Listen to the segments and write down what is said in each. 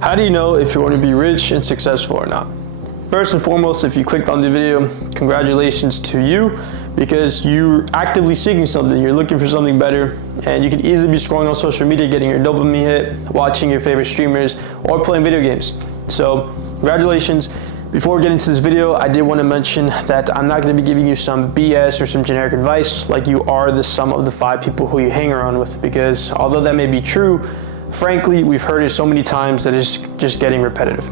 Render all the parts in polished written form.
How do you know if you're going to be rich and successful or not? First and foremost, if you clicked on the video, congratulations to you, because you're actively seeking something, you're looking for something better, and you can easily be scrolling on social media, getting your dopamine hit, watching your favorite streamers, or playing video games. So, congratulations. Before we get into this video, I did want to mention that I'm not going to be giving you some BS or some generic advice like you are the sum of the 5 people who you hang around with, because although that may be true, frankly, we've heard it so many times that it's just getting repetitive.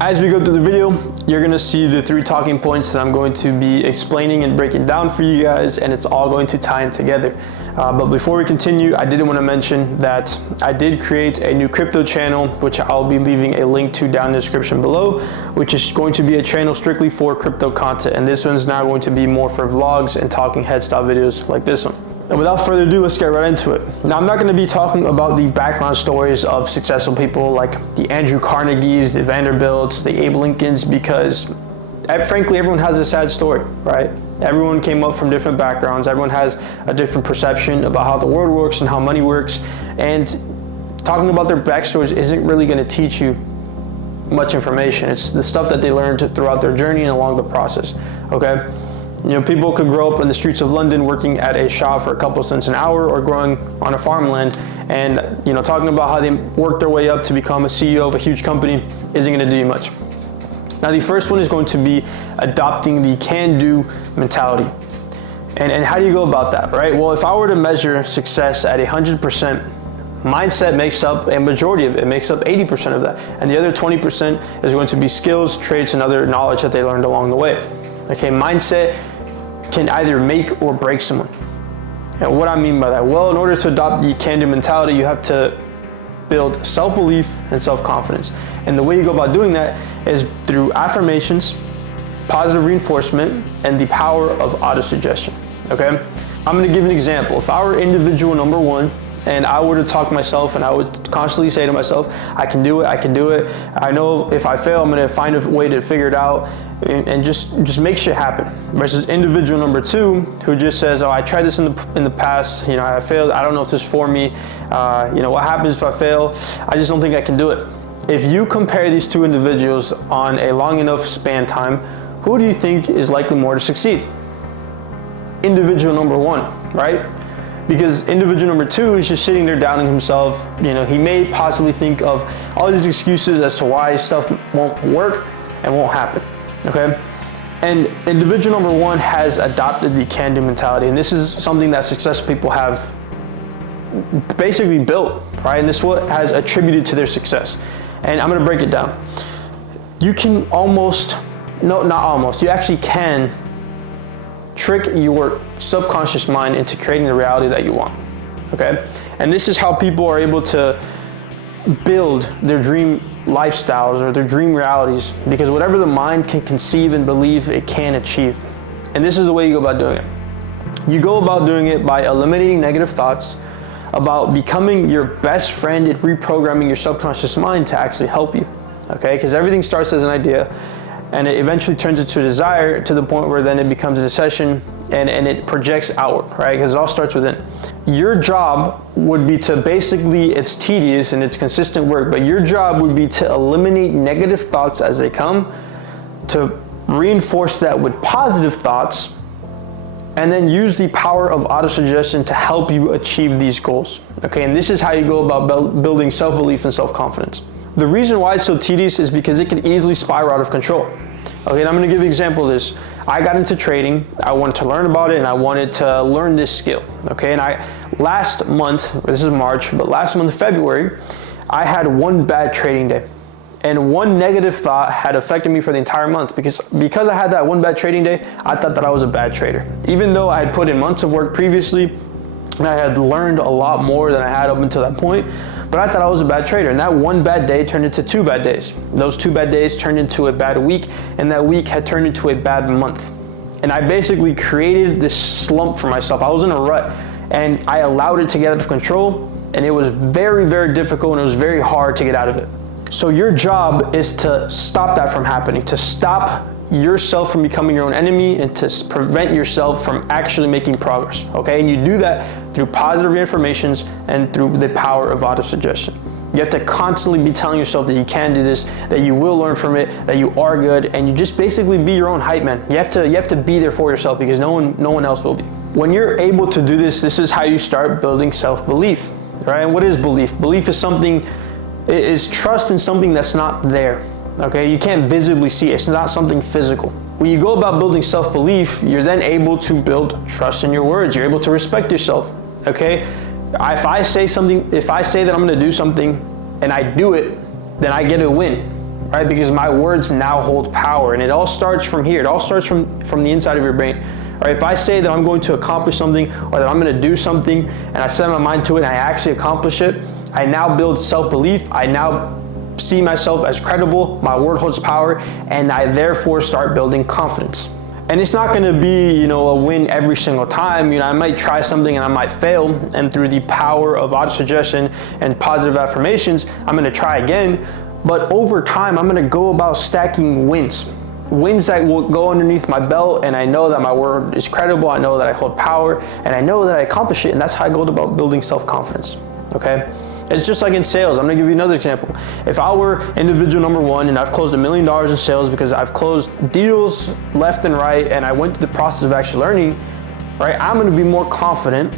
As we go through the video, you're going to see the 3 talking points that I'm going to be explaining and breaking down for you guys, and it's all going to tie in together. But before we continue, I did want to mention that I did create a new crypto channel, which I'll be leaving a link to down in the description below, which is going to be a channel strictly for crypto content. And this one's now going to be more for vlogs and talking head style videos like this one. And without further ado, let's get right into it. Now, I'm not going to be talking about the background stories of successful people like the Andrew Carnegies, the Vanderbilts, the Abe Lincolns, because frankly, everyone has a sad story, right? Everyone came up from different backgrounds. Everyone has a different perception about how the world works and how money works. And talking about their backstories isn't really going to teach you much information. It's the stuff that they learned throughout their journey and along the process, okay? You know, people could grow up in the streets of London working at a shop for a couple cents an hour or growing on a farmland, and you know, talking about how they worked their way up to become a CEO of a huge company isn't going to do you much. Now, the first one is going to be adopting the can-do mentality. And how do you go about that, right? Well, if I were to measure success at 100%, mindset makes up a majority of it. It makes up 80% of that. And the other 20% is going to be skills, traits, and other knowledge that they learned along the way. Okay, mindset can either make or break someone. And what I mean by that? Well, in order to adopt the can-do mentality, you have to build self-belief and self-confidence. And the way you go about doing that is through affirmations, positive reinforcement, and the power of auto-suggestion, okay? I'm gonna give an example. If I were individual number 1, and I were to talk to myself and I would constantly say to myself, I can do it, I can do it. I know if I fail, I'm gonna find a way to figure it out, and just make shit happen. Versus individual number 2, who just says, oh, I tried this in the past, you know, I failed, I don't know if this is for me, you know, what happens if I fail? I just don't think I can do it. If you compare these 2 individuals on a long enough span time, who do you think is likely more to succeed? Individual number 1, right? Because individual number 2 is just sitting there doubting himself. You know, he may possibly think of all these excuses as to why stuff won't work and won't happen, okay? And individual number 1 has adopted the can-do mentality, and this is something that successful people have basically built, right? And this is what has attributed to their success. And I'm gonna break it down. You can you actually can trick your subconscious mind into creating the reality that you want, okay? And this is how people are able to build their dream lifestyles or their dream realities, because whatever the mind can conceive and believe, it can achieve. And this is the way you go about doing it. You go about doing it by eliminating negative thoughts, about becoming your best friend at reprogramming your subconscious mind to actually help you, okay? Because everything starts as an idea, and it eventually turns into a desire to the point where then it becomes an obsession, and it projects outward, right? Because it all starts within. Your job would be to basically, it's tedious and it's consistent work, but your job would be to eliminate negative thoughts as they come, to reinforce that with positive thoughts, and then use the power of auto-suggestion to help you achieve these goals, okay? And this is how you go about building self-belief and self-confidence. The reason why it's so tedious is because it can easily spiral out of control. Okay, and I'm gonna give you an example of this. I got into trading, I wanted to learn about it, and I wanted to learn this skill, okay? And last month, this is March, but last month, February, I had one bad trading day. And one negative thought had affected me for the entire month, because I had that one bad trading day, I thought that I was a bad trader. Even though I had put in months of work previously, and I had learned a lot more than I had up until that point, but I thought I was a bad trader. And that one bad day turned into 2 bad days. Those 2 bad days turned into a bad week, and that week had turned into a bad month. And I basically created this slump for myself. I was in a rut, and I allowed it to get out of control, and it was very, very difficult, and it was very hard to get out of it. So your job is to stop that from happening, to stop yourself from becoming your own enemy, and to prevent yourself from actually making progress, okay? And you do that through positive affirmations and through the power of auto-suggestion. You have to constantly be telling yourself that you can do this, that you will learn from it, that you are good, and you just basically be your own hype man. You have to be there for yourself because no one else will be. When you're able to do this, this is how you start building self-belief, right? And what is belief? Belief is something, it is trust in something that's not there, okay? You can't visibly see it. It's not something physical. When you go about building self-belief, you're then able to build trust in your words. You're able to respect yourself, okay? If I say that I'm gonna do something and I do it, then I get a win, right? Because my words now hold power, and it all starts from here. It all starts from the inside of your brain. Right? If I say that I'm going to accomplish something or that I'm gonna do something and I set my mind to it and I actually accomplish it, I now build self-belief. I now see myself as credible, my word holds power, and I therefore start building confidence. And it's not gonna be, a win every single time. I might try something and I might fail, and through the power of auto-suggestion and positive affirmations, I'm gonna try again. But over time, I'm gonna go about stacking wins that will go underneath my belt, and I know that my word is credible, I know that I hold power, and I know that I accomplish it, and that's how I go about building self-confidence, okay? It's just like in sales. I'm gonna give you another example. If I were individual number one and I've closed $1 million in sales because I've closed deals left and right and I went through the process of actually learning, right? I'm gonna be more confident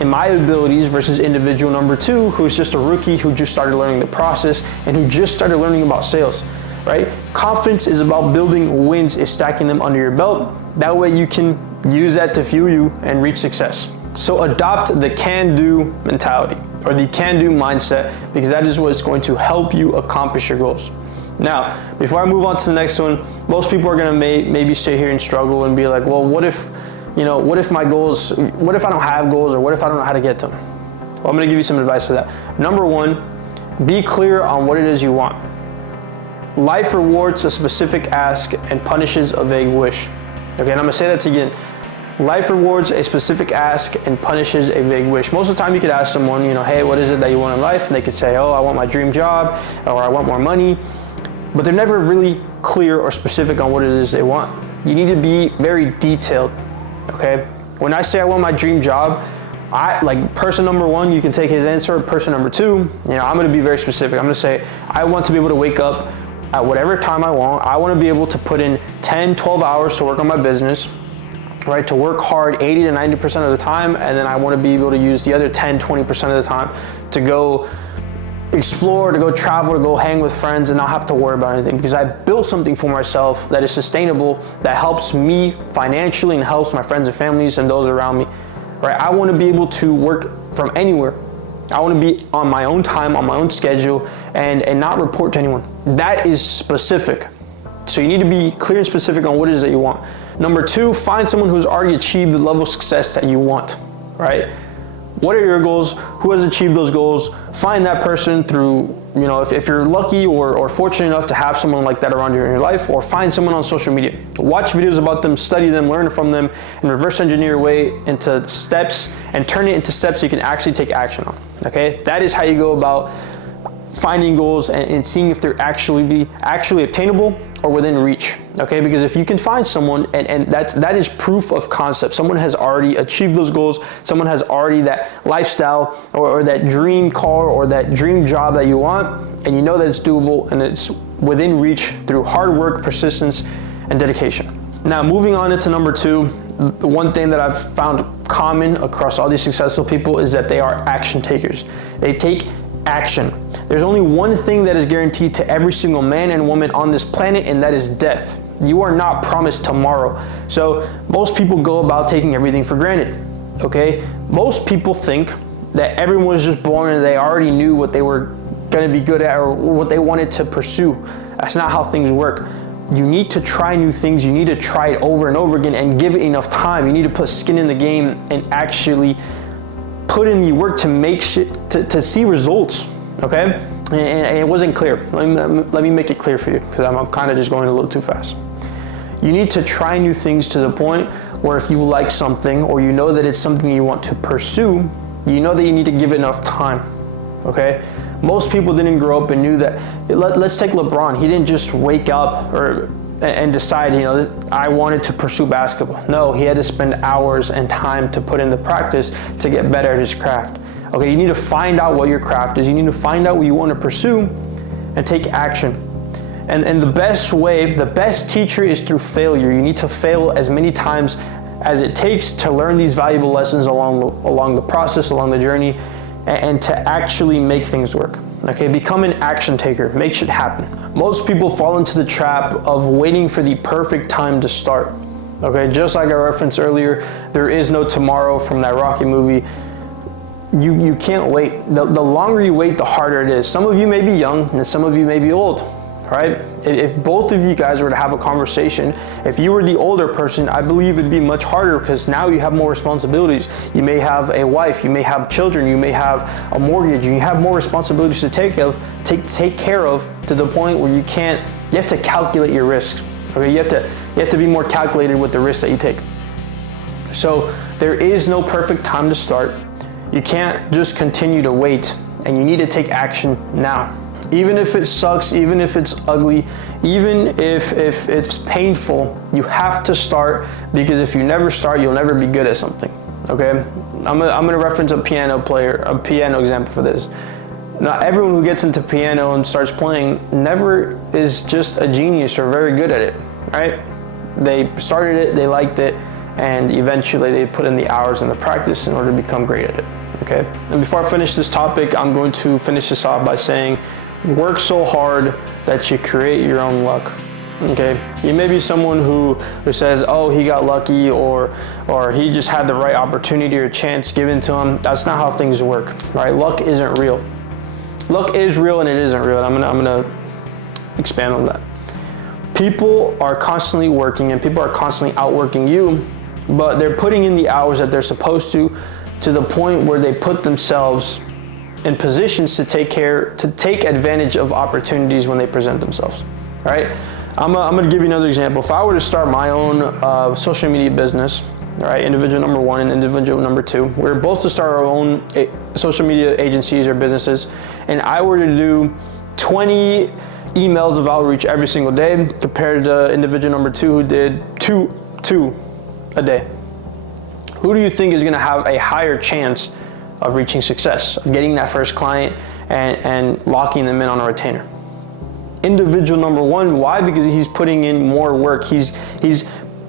in my abilities versus individual number two, who's just a rookie who just started learning the process and who just started learning about sales, right? Confidence is about building wins, is stacking them under your belt. That way you can use that to fuel you and reach success. So adopt the can-do mentality or the can-do mindset, because that is what's going to help you accomplish your goals. Now, before I move on to the next one, most people are gonna maybe sit here and struggle and be like, well, what if I don't have goals, or what if I don't know how to get to them? Well, I'm gonna give you some advice to that. Number one, be clear on what it is you want. Life rewards a specific ask and punishes a vague wish. Okay, and I'm gonna say that again. Life rewards a specific ask and punishes a vague wish. Most of the time you could ask someone, hey, what is it that you want in life? And they could say, oh, I want my dream job, or I want more money. But they're never really clear or specific on what it is they want. You need to be very detailed, okay? When I say I want my dream job, person number one, you can take his answer. Person number two, I'm gonna be very specific. I'm gonna say, I want to be able to wake up at whatever time I want. I wanna be able to put in 10, 12 hours to work on my business, right? To work hard 80 to 90% of the time, and then I want to be able to use the other 10, 20% of the time to go explore, to go travel, to go hang with friends and not have to worry about anything, because I built something for myself that is sustainable, that helps me financially and helps my friends and families and those around me, right? I want to be able to work from anywhere. I want to be on my own time, on my own schedule, and not report to anyone. That is specific. So you need to be clear and specific on what it is that you want. Number two, find someone who's already achieved the level of success that you want, right? What are your goals? Who has achieved those goals? Find that person through, if you're lucky or fortunate enough to have someone like that around you in your life, or find someone on social media. Watch videos about them, study them, learn from them, and reverse engineer your way into steps and turn it into steps you can actually take action on, okay? That is how you go about finding goals and seeing if they're actually obtainable or within reach, okay? Because if you can find someone, and that is proof of concept. Someone has already achieved those goals. Someone has already that lifestyle or that dream car or that dream job that you want, and you know that it's doable and it's within reach through hard work, persistence, and dedication. Now, moving on into number two, the one thing that I've found common across all these successful people is that they are action takers. They take action. There's only one thing that is guaranteed to every single man and woman on this planet, and that is death. You are not promised tomorrow. So most people go about taking everything for granted, okay? Most people think that everyone was just born and they already knew what they were gonna be good at or what they wanted to pursue. That's not how things work. You need to try new things. You need to try it over and over again and give it enough time. You need to put skin in the game and actually put in the work to make to see results, okay? And it wasn't clear. Let me make it clear for you, because I'm kind of just going a little too fast. You need to try new things to the point where if you like something or you know that it's something you want to pursue, you know that you need to give it enough time, okay? Most people didn't grow up and knew that. Let's take LeBron. He didn't just wake up and decide, I wanted to pursue basketball. No, he had to spend hours and time to put in the practice to get better at his craft. Okay, you need to find out what your craft is. You need to find out what you want to pursue and take action. And the best way, the best teacher is through failure. You need to fail as many times as it takes to learn these valuable lessons along the process, along the journey, and to actually make things work. Okay, become an action taker, make shit happen. Most people fall into the trap of waiting for the perfect time to start. Okay, just like I referenced earlier, there is no tomorrow from that Rocky movie. You can't wait. The longer you wait, the harder it is. Some of you may be young and some of you may be old, right? If both of you guys were to have a conversation, if you were the older person, I believe it'd be much harder because now you have more responsibilities. You may have a wife, you may have children, you may have a mortgage, you have more responsibilities to take care of to the point where you have to calculate your risks. Okay, you have to be more calculated with the risks that you take. So there is no perfect time to start. You can't just continue to wait, and you need to take action now. Even if it sucks, even if it's ugly, even if it's painful, you have to start, because if you never start, you'll never be good at something. Okay? I'm gonna reference a piano example for this. Not everyone who gets into piano and starts playing never is just a genius or very good at it, right? They started it, they liked it, and eventually they put in the hours and the practice in order to become great at it. Okay, and before I finish this topic, I'm going to finish this off by saying, work so hard that you create your own luck. Okay, you may be someone who says, oh, he got lucky, or he just had the right opportunity or chance given to him. That's not how things work, right? Luck isn't real. Luck is real and it isn't real. And I'm gonna expand on that. People are constantly working and people are constantly outworking you, but they're putting in the hours that they're supposed to the point where they put themselves in positions to take advantage of opportunities when they present themselves, right? I'm gonna give you another example. If I were to start my own social media business, right, individual number one and individual number two, we're both to start our own social media agencies or businesses, and I were to do 20 emails of outreach every single day compared to individual number two who did two a day. Who do you think is going to have a higher chance of reaching success, of getting that first client and locking them in on a retainer? Individual number one. Why? Because he's putting in more work. He's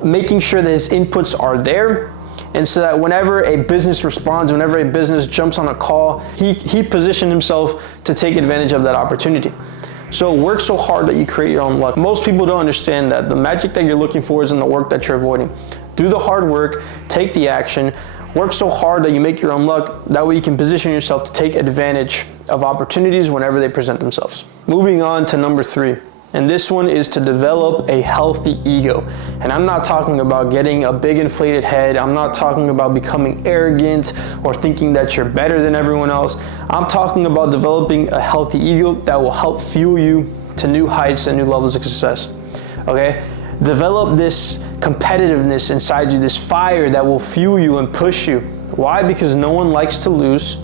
making sure that his inputs are there, and so that whenever a business responds, whenever a business jumps on a call, he positioned himself to take advantage of that opportunity. So work so hard that you create your own luck. Most people don't understand that the magic that you're looking for is in the work that you're avoiding. Do the hard work, take the action, work so hard that you make your own luck. That way you can position yourself to take advantage of opportunities whenever they present themselves. Moving on to number 3. And this one is to develop a healthy ego. And I'm not talking about getting a big inflated head. I'm not talking about becoming arrogant or thinking that you're better than everyone else. I'm talking about developing a healthy ego that will help fuel you to new heights and new levels of success. Okay? Develop this competitiveness inside you, this fire that will fuel you and push you. Why? Because no one likes to lose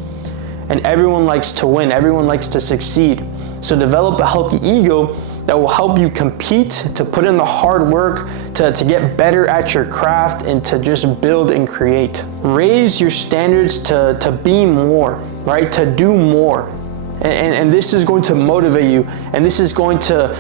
and everyone likes to win. Everyone likes to succeed. So develop a healthy ego that will help you compete, to put in the hard work, to get better at your craft, and to just build and create. Raise your standards to be more, right? To do more. And this is going to motivate you, and this is going to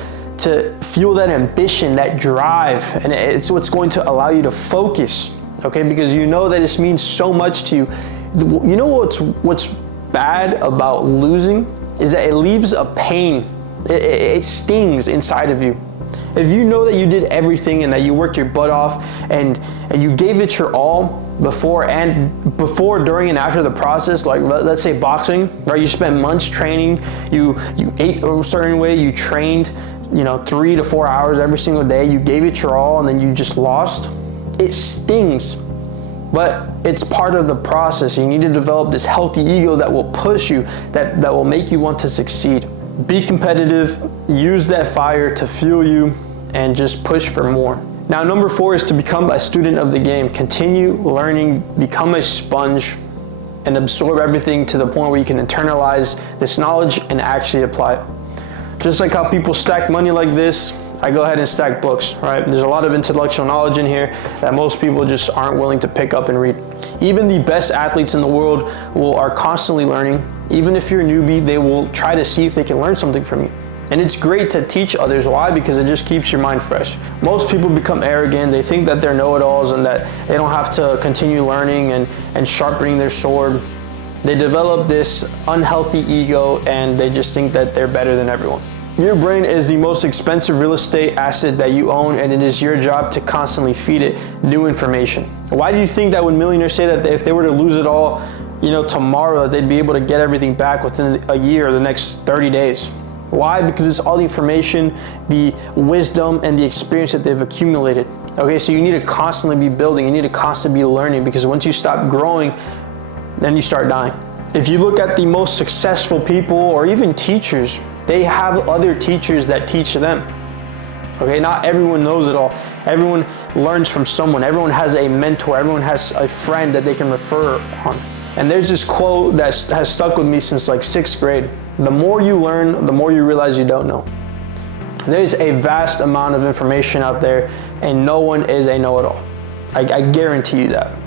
fuel that ambition, that drive, and it's what's going to allow you to focus, okay? Because you know that this means so much to you. You know what's bad about losing is that it leaves a pain. It stings inside of you. If you know that you did everything and that you worked your butt off and you gave it your all before, during, and after the process, like let's say boxing, right? You spent months training, you ate a certain way, you trained, 3 to 4 hours every single day, you gave it your all, and then you just lost. It stings, but it's part of the process. You need to develop this healthy ego that will push you, that will make you want to succeed. Be competitive, use that fire to fuel you, and just push for more. Now, number 4 is to become a student of the game. Continue learning, become a sponge, and absorb everything to the point where you can internalize this knowledge and actually apply it. Just like how people stack money like this, I go ahead and stack books, right? There's a lot of intellectual knowledge in here that most people just aren't willing to pick up and read. Even the best athletes in the world are constantly learning. Even if you're a newbie, they will try to see if they can learn something from you. And it's great to teach others. Why? Because it just keeps your mind fresh. Most people become arrogant. They think that they're know-it-alls and that they don't have to continue learning and sharpening their sword. They develop this unhealthy ego and they just think that they're better than everyone. Your brain is the most expensive real estate asset that you own, and it is your job to constantly feed it new information. Why do you think that when millionaires say that if they were to lose it all, tomorrow, that they'd be able to get everything back within a year or the next 30 days? Why? Because it's all the information, the wisdom, and the experience that they've accumulated. Okay, so you need to constantly be building, you need to constantly be learning, because once you stop growing, then you start dying. If you look at the most successful people or even teachers, they have other teachers that teach them. Okay, not everyone knows it all. Everyone learns from someone. Everyone has a mentor. Everyone has a friend that they can refer on. And there's this quote that has stuck with me since like 6th grade. The more you learn, the more you realize you don't know. There's a vast amount of information out there, and no one is a know-it-all. I guarantee you that.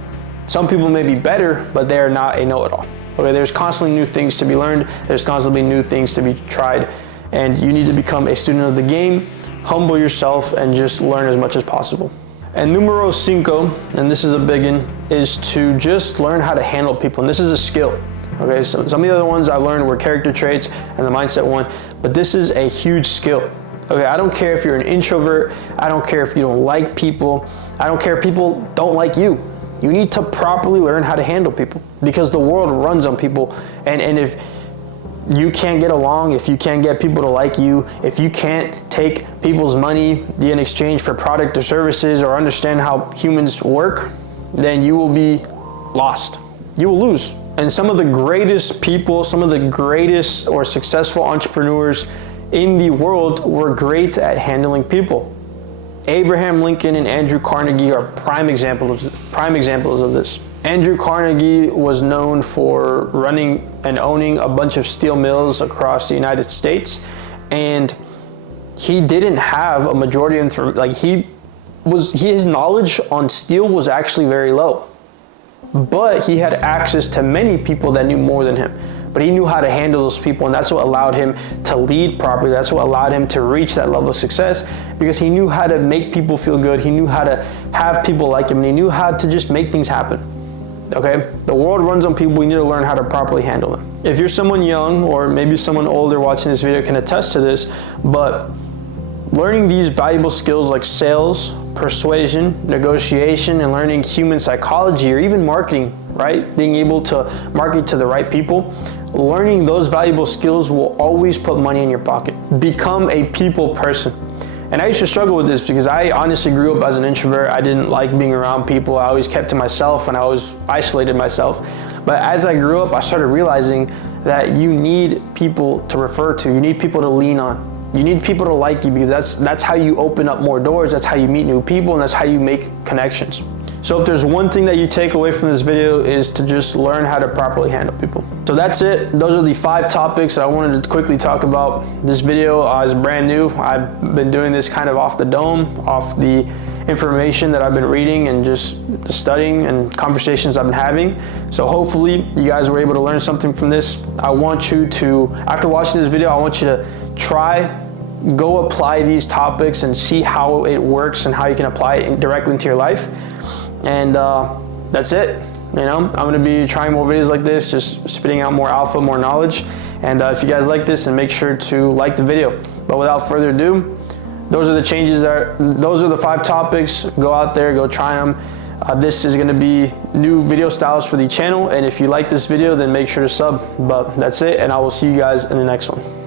Some people may be better, but they are not a know-it-all. Okay, there's constantly new things to be learned. There's constantly new things to be tried. And you need to become a student of the game, humble yourself, and just learn as much as possible. And numero 5, and this is a big one, is to just learn how to handle people. And this is a skill. Okay, so some of the other ones I learned were character traits and the mindset one, but this is a huge skill. Okay, I don't care if you're an introvert. I don't care if you don't like people. I don't care if people don't like you. You need to properly learn how to handle people, because the world runs on people. And if you can't get along, if you can't get people to like you, if you can't take people's money in exchange for product or services or understand how humans work, then you will be lost. You will lose. And some of the greatest people, some of the greatest or successful entrepreneurs in the world were great at handling people. Abraham Lincoln and Andrew Carnegie are prime examples of this. Andrew Carnegie was known for running and owning a bunch of steel mills across the United States, and he didn't have a majority of his knowledge on steel was actually very low, but he had access to many people that knew more than him. But he knew how to handle those people, and that's what allowed him to lead properly. That's what allowed him to reach that level of success, because he knew how to make people feel good. He knew how to have people like him, and he knew how to just make things happen. Okay? The world runs on people. We need to learn how to properly handle them. If you're someone young, or maybe someone older watching this video can attest to this, but learning these valuable skills like sales, persuasion, negotiation, and learning human psychology, or even marketing, right? Being able to market to the right people. Learning those valuable skills will always put money in your pocket. Become a people person. And I used to struggle with this because I honestly grew up as an introvert. I didn't like being around people. I always kept to myself and I always isolated myself. But as I grew up, I started realizing that you need people to refer to. You need people to lean on. You need people to like you, because that's how you open up more doors. That's how you meet new people, and that's how you make connections. So if there's one thing that you take away from this video, is to just learn how to properly handle people. So that's it. Those are the 5 topics that I wanted to quickly talk about. This video is brand new. I've been doing this kind of off the dome, off the information that I've been reading and just the studying and conversations I've been having. So hopefully you guys were able to learn something from this. I want you to, after watching this video, I want you to go apply these topics and see how it works and how you can apply it directly into your life. And that's it. I'm going to be trying more videos like this, just spitting out more alpha, more knowledge. And if you guys like this, then make sure to like the video. But without further ado, those are the 5 topics. Go out there, go try them. This is going to be new video styles for the channel. And if you like this video, then make sure to sub. But that's it, and I will see you guys in the next one.